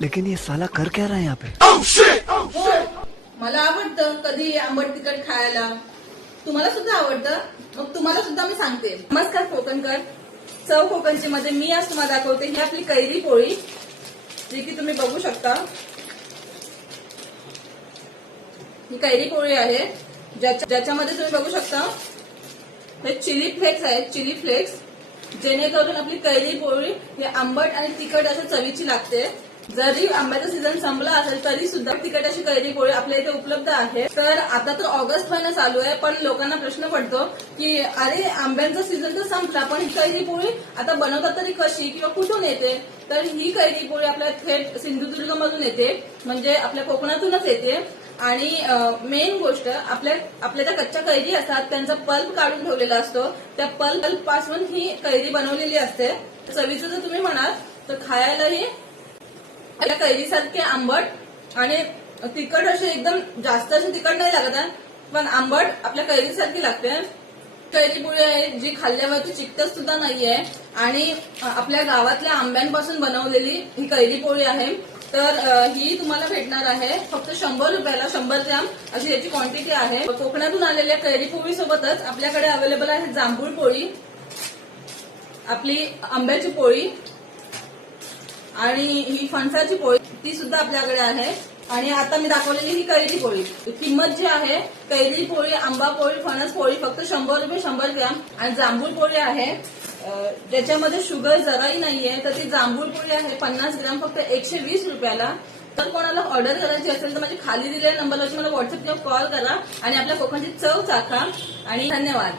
लेकिन ये साला कर क्या रहा है यहाँ पे? हो, मला आवडतं कधी आंबट तिखट खायला. तुम्हाला सुद्धा आवडतं, मग तुम्हाला सुद्धा मी सांगते. नमस्कार कोकणकर, चव कोकणची मध्ये मी आज तुम्हाला दाखवते ही आपली कैरी पोळी, जी की तुम्ही बघू शकता. ही कैरी पोळी आहे ज्याच्यामध्ये तुम्ही बघू शकता हे चिली फ्लेक्स आहेत, चिली फ्लेक्स, जेणेकरून आपली कैरी पोळी ही आंबट आणि तिखट अशा चवीची लागते. जरी आंब्याचा सीझन संपला असेल तरी सुद्धा तिखट अशी कैरी पोळी आपल्या इथे उपलब्ध आहे. तर आता तर ऑगस्ट महिना चालू आहे, पण लोकांना प्रश्न पडतो की अरे आंब्यांचा सीझन तर संपला, पण ही कैरी पोळी आता बनवतात तरी कशी किंवा कुठून येते? तर ही कैरी पोळी आपल्या थेट सिंधुदुर्ग मधून येते, म्हणजे आपल्या कोकणातूनच येते. आणि मेन गोष्ट आपल्या ज्या कच्च्या कैरी असतात त्यांचा पल्प काढून ठेवलेला असतो, त्या पल्प पासून ही कैरी बनवलेली असते. चवीचं जर तुम्ही म्हणाल तर खायलाही आपल्या कैरीसारखे आंबट आणि तिखट असे एकदम जास्त असे तिखट नाही लागत आहे, पण आंबट आपल्या कैरीसारखी लागते. कैरी पोळी आहे जी खाल्ल्यावरती चिकटत सुद्धा नाहीये आणि आपल्या गावातल्या आंब्यांपासून बनवलेली ही कैरी पोळी आहे. तर ही तुम्हाला भेटणार आहे फक्त 100 रुपयाला, 100 ग्रॅम अशी याची क्वांटिटी आहे. कोकणातून आलेल्या कैरी पोळी सोबतच आपल्याकडे अवेलेबल आहे जांभूळ पोळी, आपली आंब्याची पोळी आणि ही फणसाची पोळी, ती सुद्धा आपल्याकडे आहे. आणि आता मी दाखवलेली ही कैरी पोळी, किंमत जी आहे कैरी पोळी, आंबा पोळी, फणस पोळी फक्त 100 रुपये 100 ग्रॅम. आणि जांभूळ पोळी आहे ज्याच्यामध्ये शुगर जराही नाहीये, तर ती जांभूळ पोळी आहे 50 ग्रॅम फक्त 120 रुपयाला. तर कोणाला ऑर्डर करायची असेल तर माझ्या खाली दिलेल्या नंबरवरती मला व्हॉट्सअप किंवा कॉल करा आणि आपल्या कोकणची चव चाखा. आणि धन्यवाद.